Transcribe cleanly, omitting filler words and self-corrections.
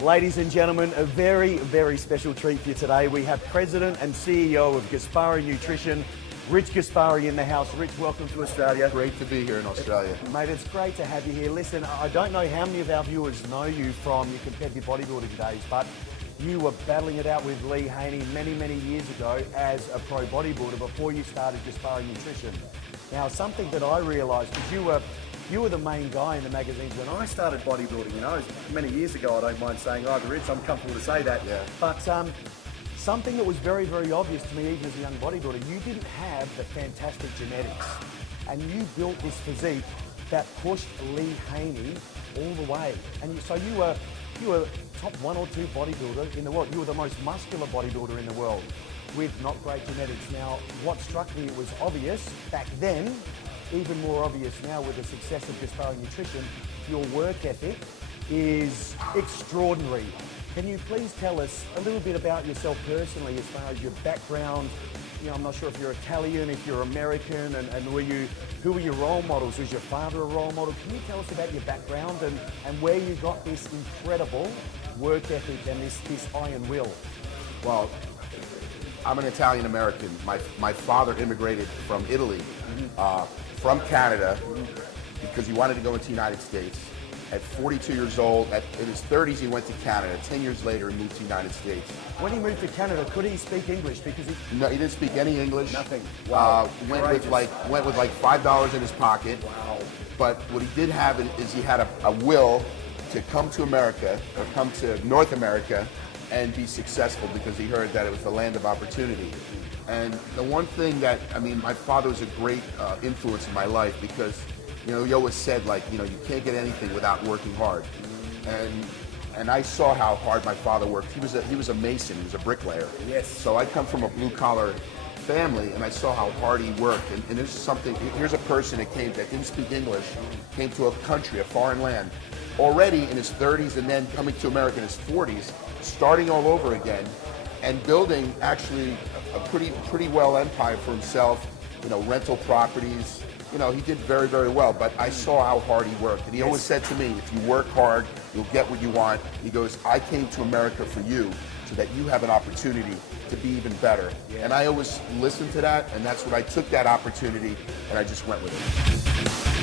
Ladies and gentlemen, a very, very special treat for you today. We have President and CEO of Gaspari Nutrition, Rich Gaspari, in the house. Rich, welcome to Australia. Great to be here in Australia. Mate, it's great to have you here. Listen, I don't know how many of our viewers know you from your competitive bodybuilding days, but you were battling it out with Lee Haney many, many years ago as a pro bodybuilder before you started Gaspari Nutrition. Now, something that I realised, because you were the main guy in the magazines when I started bodybuilding, you know, many years ago. I don't mind saying either, Rich, I'm comfortable to say that. Yeah. But something that was very, very obvious to me, even as a young bodybuilder, you didn't have the fantastic genetics. And you built this physique that pushed Lee Haney all the way. And you were top 1 or 2 bodybuilder in the world. You were the most muscular bodybuilder in the world with not great genetics. Now, what struck me was obvious back then, even more obvious now with the success of Gaspari Nutrition. Your work ethic is extraordinary. Can you please tell us a little bit about yourself personally as far as your background? You know, I'm not sure if you're Italian, if you're American, and who were your role models? Was your father a role model? Can you tell us about your background and where you got this incredible work ethic and this iron will? Well, I'm an Italian American. My father immigrated from Italy, from Canada, because he wanted to go into the United States. At 42 years old, in his 30s, he went to Canada. 10 years later, he moved to the United States. When he moved to Canada, could he speak English? Because No, he didn't speak any English. Nothing. Wow. Went with like $5 in his pocket. Wow. But what he did have is he had a will to come to America, or come to North America, and be successful, because he heard that it was the land of opportunity. And the one thing that, I mean, my father was a great influence in my life, because, you know, he always said, like, you know, you can't get anything without working hard. And I saw how hard my father worked. He was a mason, he was a bricklayer. Yes. So I come from a blue collar family, and I saw how hard he worked. And there's something, here's a person that didn't speak English, came to a country, a foreign land, already in his 30s, and then coming to America in his 40s, starting all over again, and building actually a pretty well empire for himself, you know, rental properties. You know, he did very, very well, but I saw how hard he worked. And he always said to me, if you work hard, you'll get what you want. He goes, I came to America for you, so that you have an opportunity to be even better. And I always listened to that, and that's what I took that opportunity, and I just went with it.